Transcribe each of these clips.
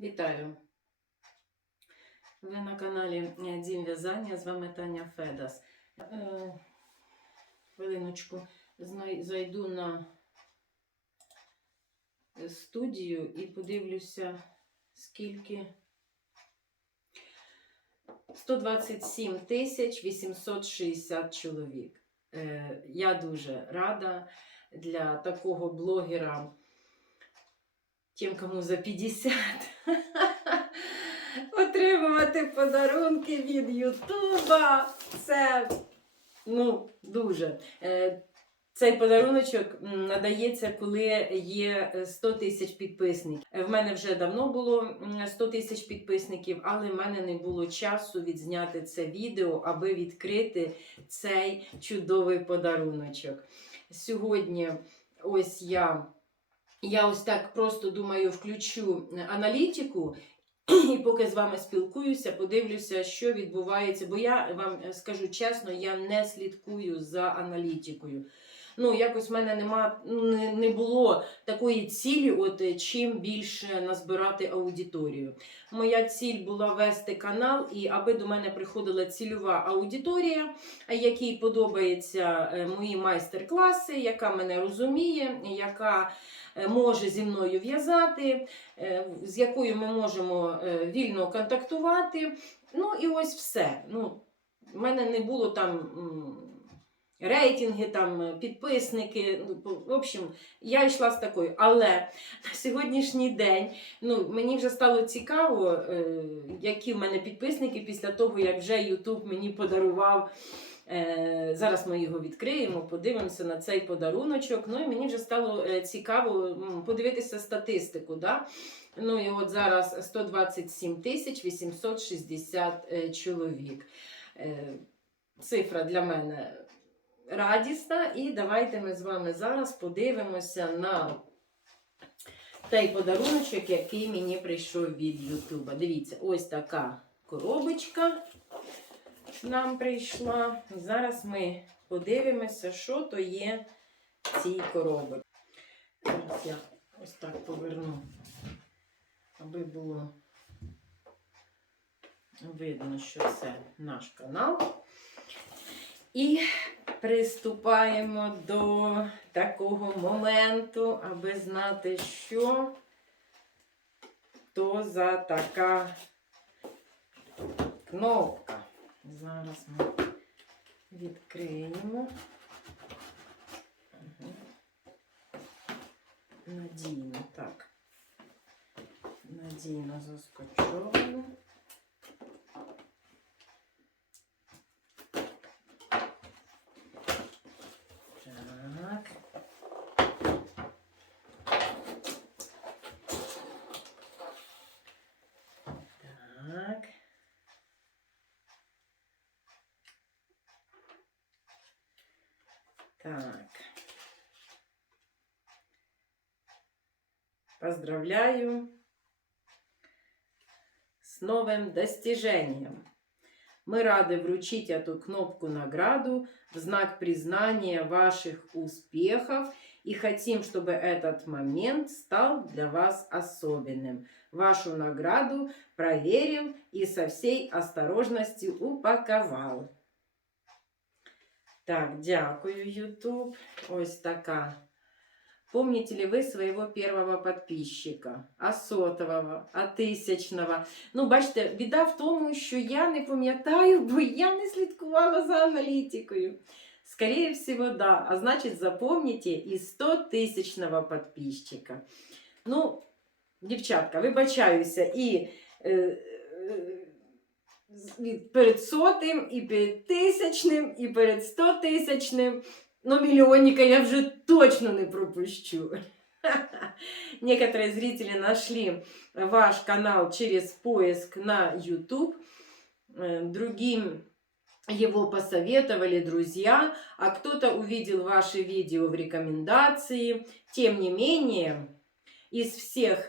Вітаю! Ви на каналі е, Дім В'язання, з вами Таня Федас. Е, Хвилиночку, зайду на студію і подивлюся, скільки. 127 тисяч 860 чоловік. Е, Я дуже рада для такого блогера тим, кому за 50, отримувати подарунки від Ютуба. Це ну, дуже. Е, Цей подаруночок надається, коли є е, 100 тисяч підписників. Е, В мене вже давно було 100 тисяч підписників, але в мене не було часу відзняти це відео, аби відкрити цей чудовий подаруночок. Сьогодні ось я. Я ось так просто думаю, включу е, аналітику. І поки з вами спілкуюся, подивлюся, що відбувається. Бо я вам е, скажу чесно, я не слідкую за аналітикою. Ну, якось в мене нема, ну, не, не було такої цілі, от е, чим більше назбирати аудиторію. Моя ціль була вести канал, і аби до мене приходила цільова аудиторія, якій подобаються е, мої майстер-класи, яка мене розуміє, яка е, може зі мною в'язати, з якою ми можемо вільно контактувати. Ну і ось все. Ну, в мене не було там. Рейтинги, там, е, підписники, ну, в общем, я йшла з такою. Але на сьогоднішній день ну, мені вже стало цікаво, е, які в мене підписники після того, як вже YouTube мені подарував. Е, зараз ми його відкриємо, подивимося на цей подаруночок. Ну і мені вже стало цікаво подивитися статистику. Да? Ну і от зараз 127 тисяч 860 е, чоловік. Цифра для мене радісна. І давайте ми з вами зараз подивимося на той подаруночок, який мені прийшов від Ютуба. Дивіться, ось така коробочка нам прийшла. Зараз ми подивимося, що то є в цій коробці. Зараз я ось так поверну, аби було видно, що це наш канал. І приступаємо до такого моменту, аби знати, що то за така кнопка. Зараз ми відкриємо. Надійно, так. Надійно заскочовано. Так. Поздравляю с новым достижением. Мы рады вручить эту кнопку награду в знак признания ваших успехов и хотим, чтобы этот момент стал для вас особенным. Вашу награду проверил и со всей осторожностью упаковал. Так, дякую, YouTube. Ось така. Помните ли вы своего первого подписчика? А сотового, а тисячного? Ну, бачите, біда в тому, що я не пам'ятаю, бо я не слідкувала за аналітикою. Скорее всего, да. А значит, запомните и 100 тисячного подписчика. Ну, дівчатка, вибачаюся і е, е, з- і перед сотим, і перед тисячним, і перед сто тисячним. Ну, миллионника я вже точно не пропущу. Некоторые зрители нашли ваш канал через поиск на YouTube. Э, Другим его посоветовали друзья, а кто-то увидел ваши видео в рекомендации. Тем не менее, из всех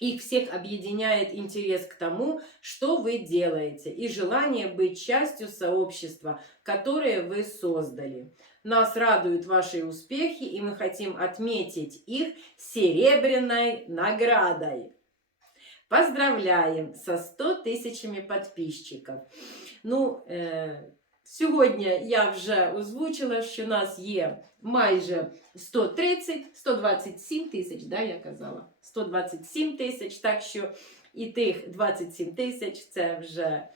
их всех объединяет интерес к тому, что вы делаете, и желание быть частью сообщества, которое вы создали. Нас радуют ваши успехи, и мы хотим отметить их серебряной наградой. Поздравляем со 100 тисячами подписчиків. Ну, е, сьогодні я вже озвучила, що нас є майже 130, 127 тисяч, да, я казала? 127 тисяч, так що і тих 27 тисяч це вже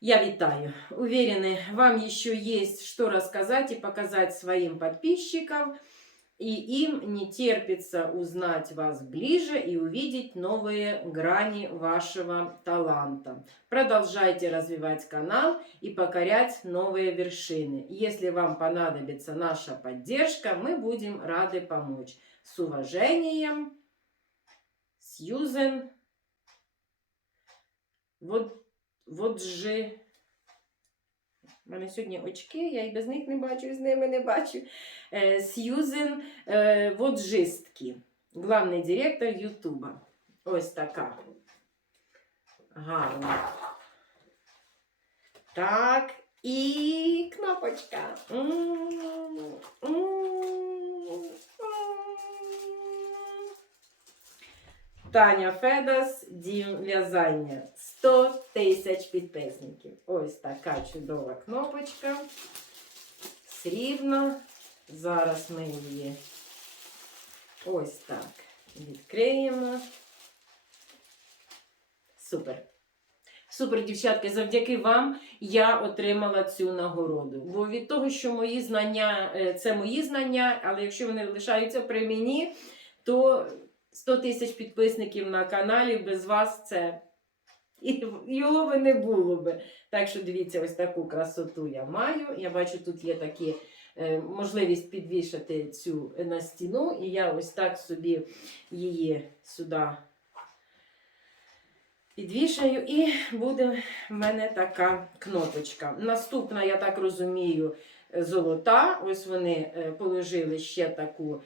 я вітаю. Уверены, вам еще є що розказати і показати своїм подписчикам. И им не терпится узнать вас ближе и увидеть новые грани вашего таланта. Продолжайте развивать канал и покорять новые вершины. Если вам понадобится наша поддержка, мы будем рады помочь. С уважением, Сьюзен. Вот, вот же. У мене сьогодні очки, я і без них не бачу, і з ними не бачу. Е, Сьюзен е, Воджистки, главний директор Ютуба. Ось така. Гарна. Так, і кнопочка. М, м, Таня Федас, Дім В'язання. 100 тисяч підписників. Ось така чудова кнопочка. Срібна. Зараз ми її ось так відкриємо. Супер. Супер, дівчатки, завдяки вам я отримала цю нагороду. Бо від того, що мої знання е, це мої знання, але якщо вони лишаються при мені, то 100 тисяч підписників на каналі без вас це його би не було би. Так що дивіться, ось таку красоту я маю. Я бачу, тут є такі е, можливість підвішати цю на стіну, і я ось так собі її сюди підвішаю, і буде в мене така кнопочка. Наступна, я так розумію, золота. Ось вони е, положили ще таку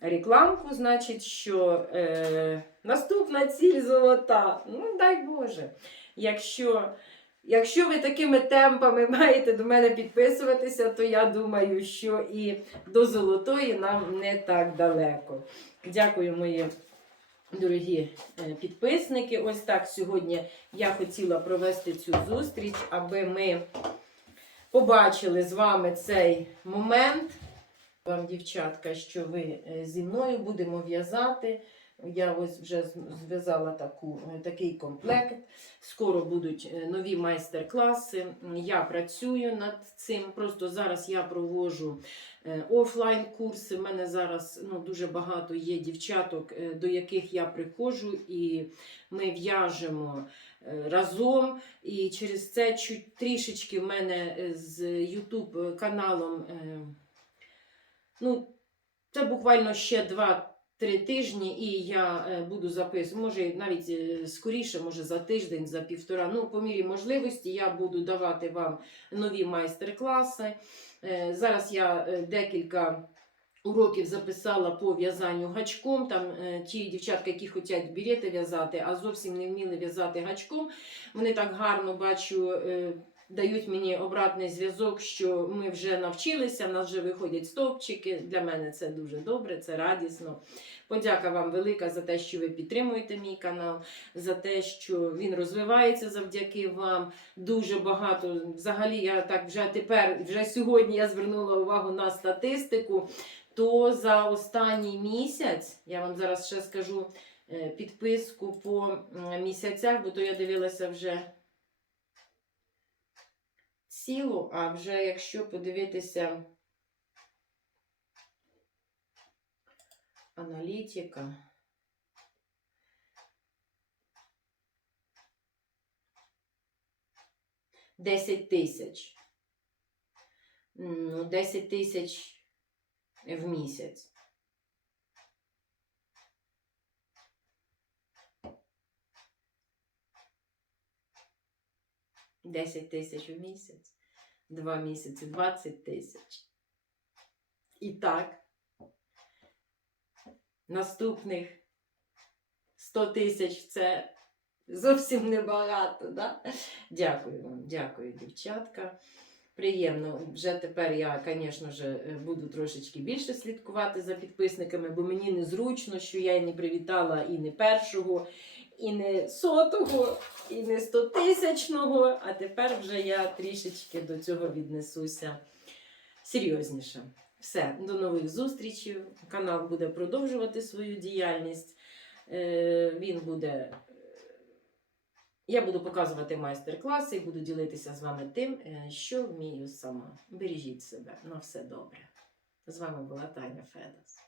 рекламку, значить, що е, наступна ціль золота. Ну, дай Боже. Якщо, якщо ви такими темпами маєте до мене підписуватися, то я думаю, що і до золотої нам не так далеко. Дякую, мої. Дорогі е, підписники, ось так сьогодні я хотіла провести цю зустріч, аби ми побачили з вами цей момент. Вам, дівчатка, що ви е, зі мною будемо в'язати. Я ось вже зв'язала таку, е, такий комплект. Скоро будуть е, нові майстер-класи. Я працюю над цим. Просто зараз я проводжу е, офлайн-курси. У мене зараз ну, дуже багато є дівчаток, до яких я приходжу, і ми в'яжемо разом. І через це чуть трішечки в мене з YouTube каналом. Ну, це буквально ще 2-3 тижні, і я е, буду записувати, може навіть е, скоріше, може за тиждень, за півтора. Ну, по мірі можливості я буду давати вам нові майстер-класи. Е, Зараз я декілька уроків записала по в'язанню гачком. Там ті дівчатки, які хочуть білети в'язати, а зовсім не вміли в'язати гачком. Вони так гарно бачу. Дають мені обратний зв'язок, що ми вже навчилися, в нас вже виходять стовпчики. Для мене це дуже добре, це радісно. Подяка вам велика за те, що ви підтримуєте мій канал, за те, що він розвивається завдяки вам. Дуже багато. Взагалі, я так вже тепер, вже сьогодні я звернула увагу на статистику. То за останній місяць, я вам зараз ще скажу е, підписку по місяцях, бо то я дивилася вже цілу, а вже якщо подивитися аналітика. Десять тисяч. Ну, 10 тисяч в місяць. Десять тисяч в місяць. Два місяці 20 тисяч. І так, наступних 100 тисяч це зовсім небагато. Да? Дякую вам, дякую, дівчатка. Приємно. Вже тепер я, звісно ж, буду трошечки більше слідкувати за підписниками, бо мені незручно, що я не привітала і не першого, і не сотого, і не стотисячного, а тепер вже я трішечки до цього віднесуся серйозніше. Все, до нових зустрічей. Канал буде продовжувати свою діяльність. Е, Він буде. Я буду показувати майстер-класи і буду ділитися з вами тим, е, що вмію сама. Бережіть себе на все добре. З вами була Таня Федос.